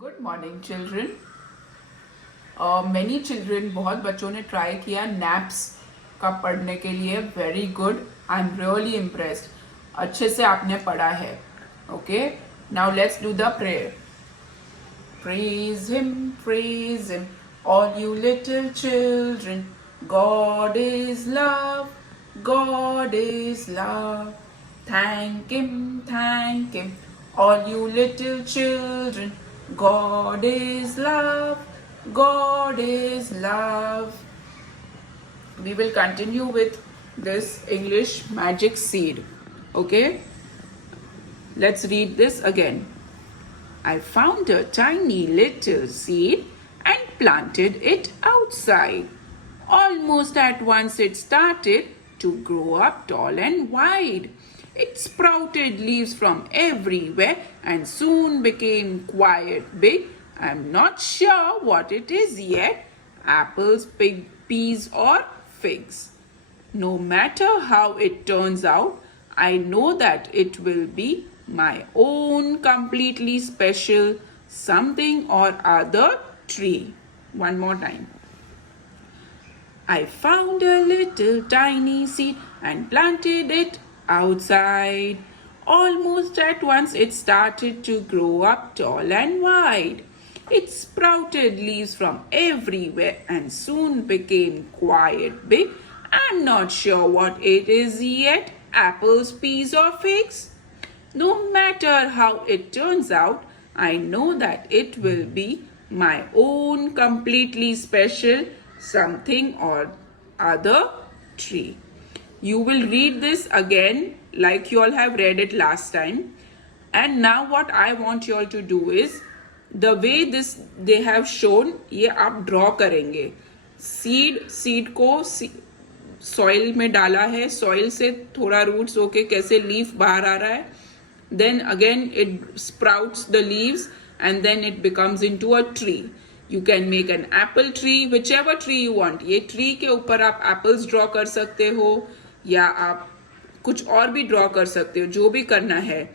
Good morning children. Many children बहुत बच्चों ने ट्राई किया नैप्स का पढ़ने के लिए. Very good. I am really impressed. अच्छे से आपने पढ़ा है. Okay, now let's do the prayer. Praise him, all you little children. God is love, God is love. Thank him, all you little children. God is love, God is love. We will continue with this English magic seed. Okay, let's read this again. I found a tiny little seed and planted it outside. Almost at once it started to grow up tall and wide. It sprouted leaves from everywhere and soon became quite big. I'm not sure what it is yet, apples, peas, or figs. No matter how it turns out, I know that it will be my own completely special something or other tree. One more time. I found a little tiny seed and planted it outside. Almost at once it started to grow up tall and wide. It sprouted leaves from everywhere and soon became quite big. I'm not sure what it is yet, apples, peas, or figs. No matter how it turns out, I know that it will be my own completely special something or other tree. You will read this again like you all have read it last time. And now what I want you all to do is the way this they have shown, ये आप draw करेंगे. Seed को soil में डाला है, soil से थोड़ा roots होके कैसे लीफ बाहर आ रहा है, then again it sprouts the leaves and then it becomes into a tree. You can make an apple tree, whichever tree you want. ये tree के ऊपर आप apples draw कर सकते हो या आप कुछ और भी draw कर सकते हो, जो भी करना है.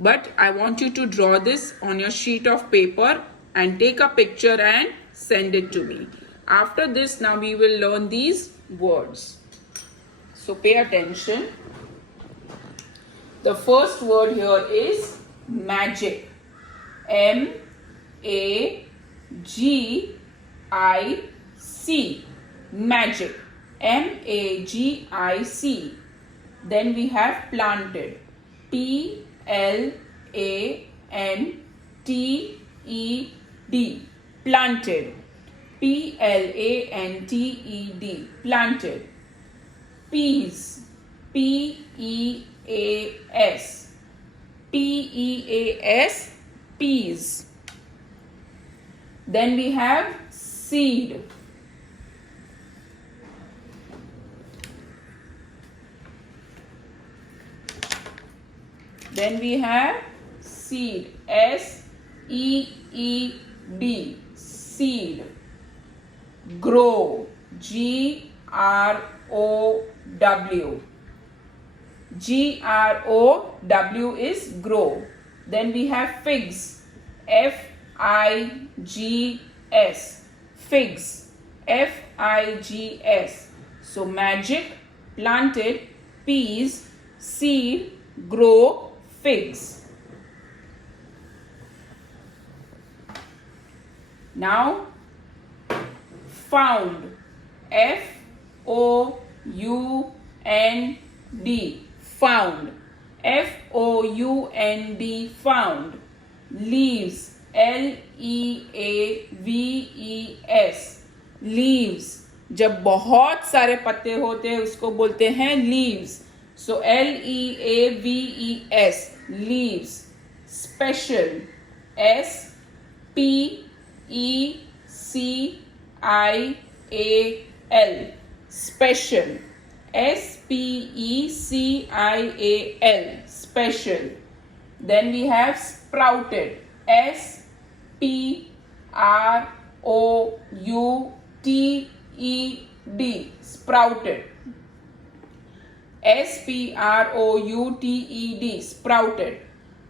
But I want you to draw this on your sheet of paper and take a picture and send it to me. After this, now we will learn these words. So pay attention. The first word here is magic. M-A-G-I-C. Magic. M-A-G-I-C. Then we have planted. P-L-A-N-T-E-D. Planted. P-L-A-N-T-E-D. Planted. Peas. P-E-A-S. P-E-A-S. Peas. Then we have seed. Then we have seed. S-E-E-D. Seed. Grow. G-R-O-W. G-R-O-W is grow. Then we have figs. F-I-G-S. Figs. F-I-G-S. So magic, planted, peas, seed, grow, figs. Now found. F-O-U-N-D. Found. F-O-U-N-D. Found. Leaves. L-E-A-V-E-S. Leaves. जब बहुत सारे पत्ते होते हैं उसको बोलते हैं leaves. So L-E-A-V-E-S. Leaves. Special. S-P-E-C-I-A-L. Special. S-P-E-C-I-A-L. Special. Then we have sprouted. S-P-R-O-U-T-E-D. Sprouted. S-P-R-O-U-T-E-D. Sprouted.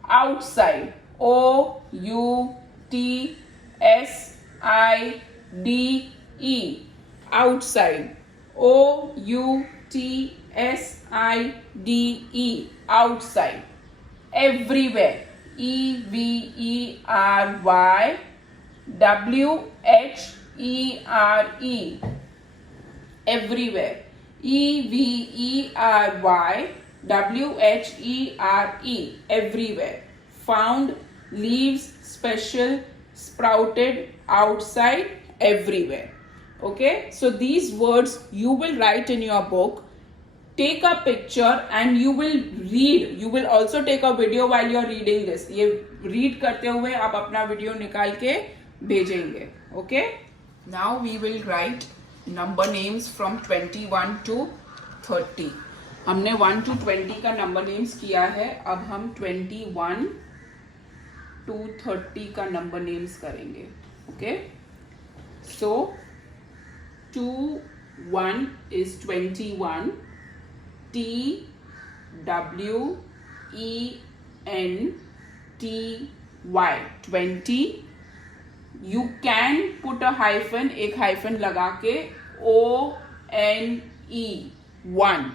Outside. O-U T S I D E, outside. O U T S I D E, outside. Everywhere. EVERY WHERE, everywhere. EVERY WHERE, everywhere. Found, leaves, special, sprouted, outside, everywhere. Okay, so these words you will write in your book. Take a picture and you will read. You will also take a video while you are reading this. ये read करते हुए आप अपना video निकाल के भेजेंगे. Okay? Now we will write number names from 21 to 30. हमने 1 to 20 का number names किया है. अब हम 21 to 30 का number names करेंगे. Okay? So 1 is 21. T W E N T Y, 20. You can put a hyphen, एक hyphen लगा के O N E, 1.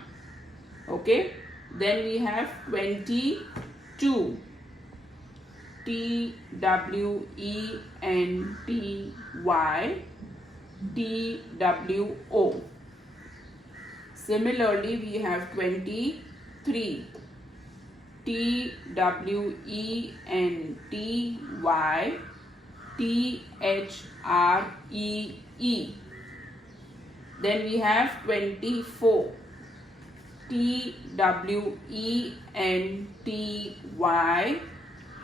Okay, then we have 22. T W E N T Y T W O. Similarly, we have 23. T W E N T Y T H R E E. Then we have 24. T W E N T Y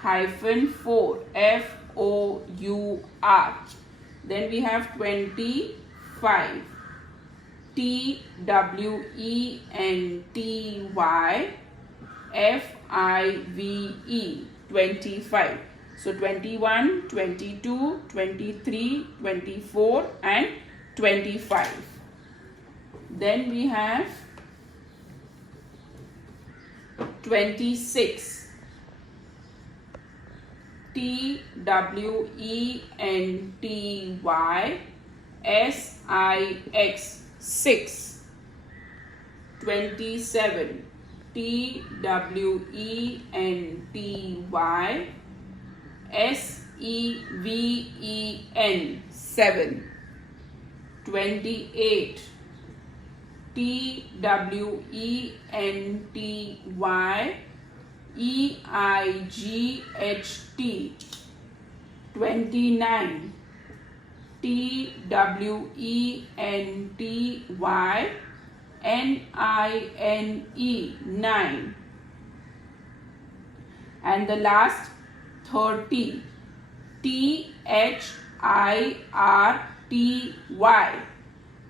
hyphen 4, F O U R. Then we have 25. T W E N T Y F I V E, 25. So 21, 22, 23, 24 and 25. Then we have 26. T W E N T Y S I X, 6. 27. T W E N T Y S E V E N, 7. 28. T W E N T Y E I G H T, 29. T W E N T Y N I N E, 9. And the last 30. T H I R T Y.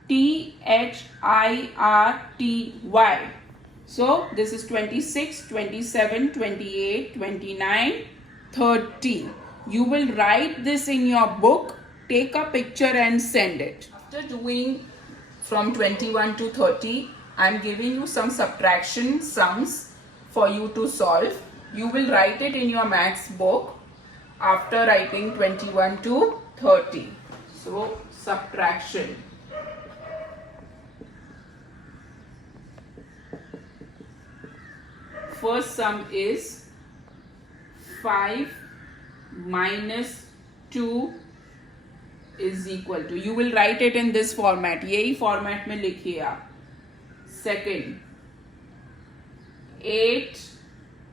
T H I R T Y. So this is 26, 27, 28, 29, 30. You will write this in your book, take a picture and send it. After doing from 21 to 30, I am giving you some subtraction sums for you to solve. You will write it in your maths book after writing 21 to 30. So subtraction. First sum is 5 minus 2 is equal to, you will write it in this format, यही format में लिखिए आप. Second, 8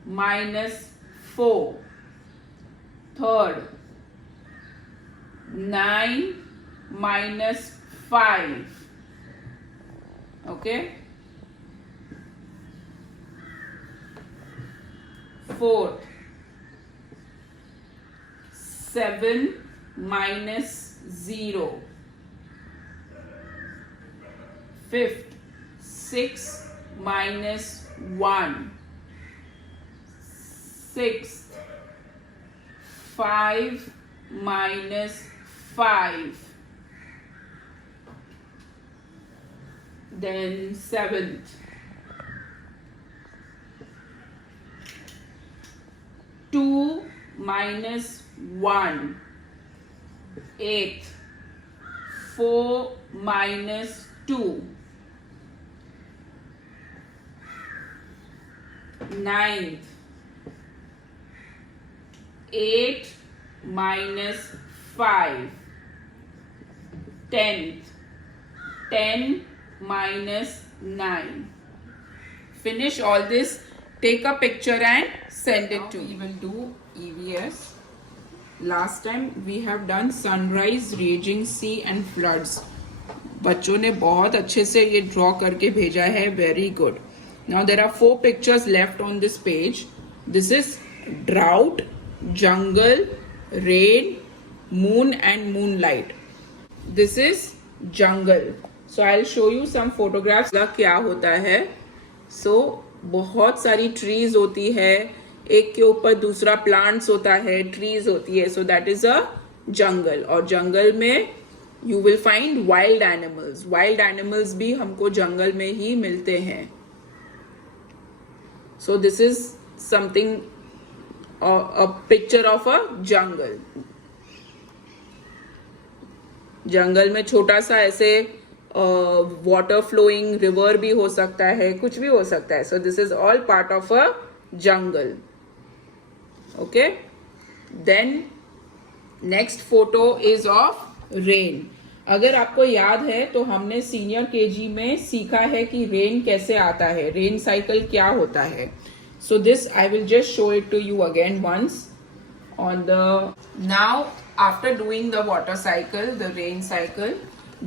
minus 4. Third, 9 minus 5. Okay. Fourth, 7 minus 0. Fifth, 6 minus 1. Sixth, 5 minus 5. Then seventh, 2 minus 1. 8th, 4 minus 2, 9th, 8 minus 5, 10th, 10 minus 9. Finish all this, take a picture and send it to me. We will do EVS. Last time we have done sunrise, raging sea and floods. बच्चों ने बहुत अच्छे से ये draw करके भेजा है. Very good. Now there are 4 pictures left on this page. This is drought, jungle, rain, moon and moonlight. This is jungle. So I'll show you some photographs. क्या होता है? So बहुत सारी trees होती है, एक के ऊपर दूसरा plants होता है, trees होती है. So that is a jungle. और jungle में you will find wild animals. Wild animals भी हमको jungle में ही मिलते हैं. So this is something, a picture of a jungle. जंगल में छोटा सा ऐसे वाटर फ्लोइंग रिवर भी हो सकता है, कुछ भी हो सकता है. So this is all part of a jungle. Okay, then next photo is of rain. अगर आपको याद है तो हमने सीनियर केजी में सीखा है कि रेन कैसे आता है, रेन साइकिल क्या होता है. So this I will just show it to you again once on the. Now after doing the water cycle, the rain cycle,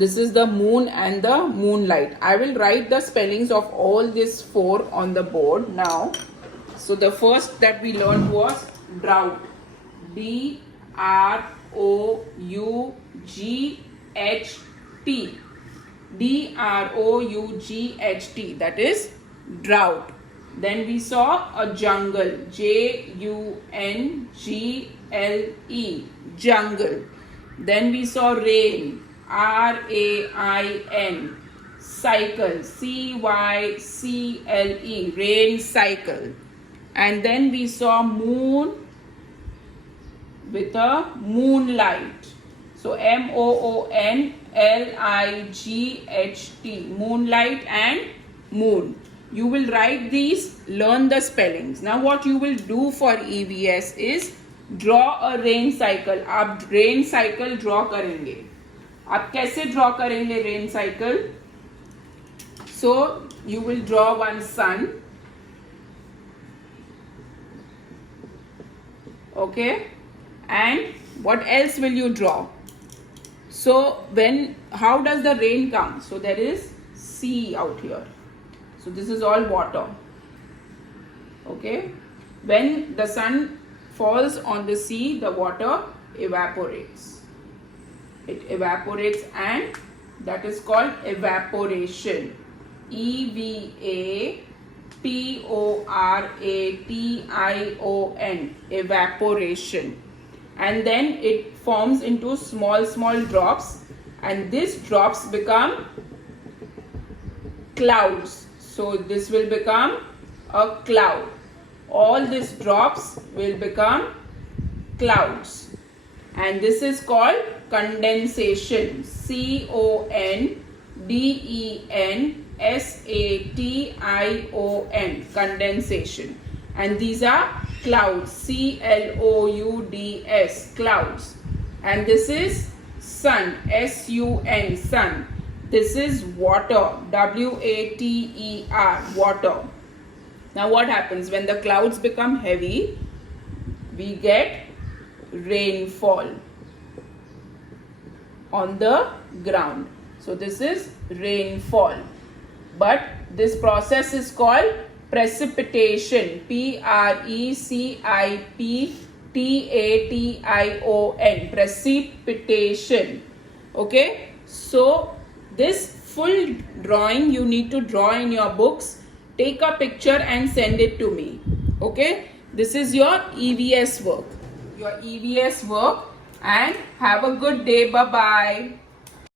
this is the moon and the moonlight. I will write the spellings of all these 4 on the board now. So the first that we learned was drought. D-R-O-U-G-H-T. D-R-O-U-G-H-T. That is drought. Then we saw a jungle, J-U-N-G-L-E, jungle. Then we saw rain, R-A-I-N, cycle, C-Y-C-L-E, rain cycle. And then we saw moon with a moonlight. So M-O-O-N-L-I-G-H-T, moonlight and moon. You will write these, learn the spellings. Now what you will do for EVS is draw a rain cycle. आप rain cycle draw करेंगे. आप कैसे draw करेंगे rain cycle? So you will draw one sun. Okay, and what else will you draw? So how does the rain come? So there is sea out here. So this is all water. Okay, when the sun falls on the sea, the water evaporates. It evaporates and that is called evaporation. E-V-A-P-O-R-A-T-I-O-N, evaporation. And then it forms into small drops, and these drops become clouds. So this will become a cloud. All these drops will become clouds. And this is called condensation. C-O-N-D-E-N-S-A-T-I-O-N, condensation. And these are clouds, C-L-O-U-D-S, clouds. And this is sun, S-U-N, sun. This is water, W-A-T-E-R, water. Now what happens when the clouds become heavy? We get rainfall on the ground. So this is rainfall. But this process is called precipitation, P-R-E-C-I-P-T-A-T-I-O-N, precipitation. Okay, so this full drawing you need to draw in your books. Take a picture and send it to me. Okay, this is your EVS work. And have a good day. Bye bye.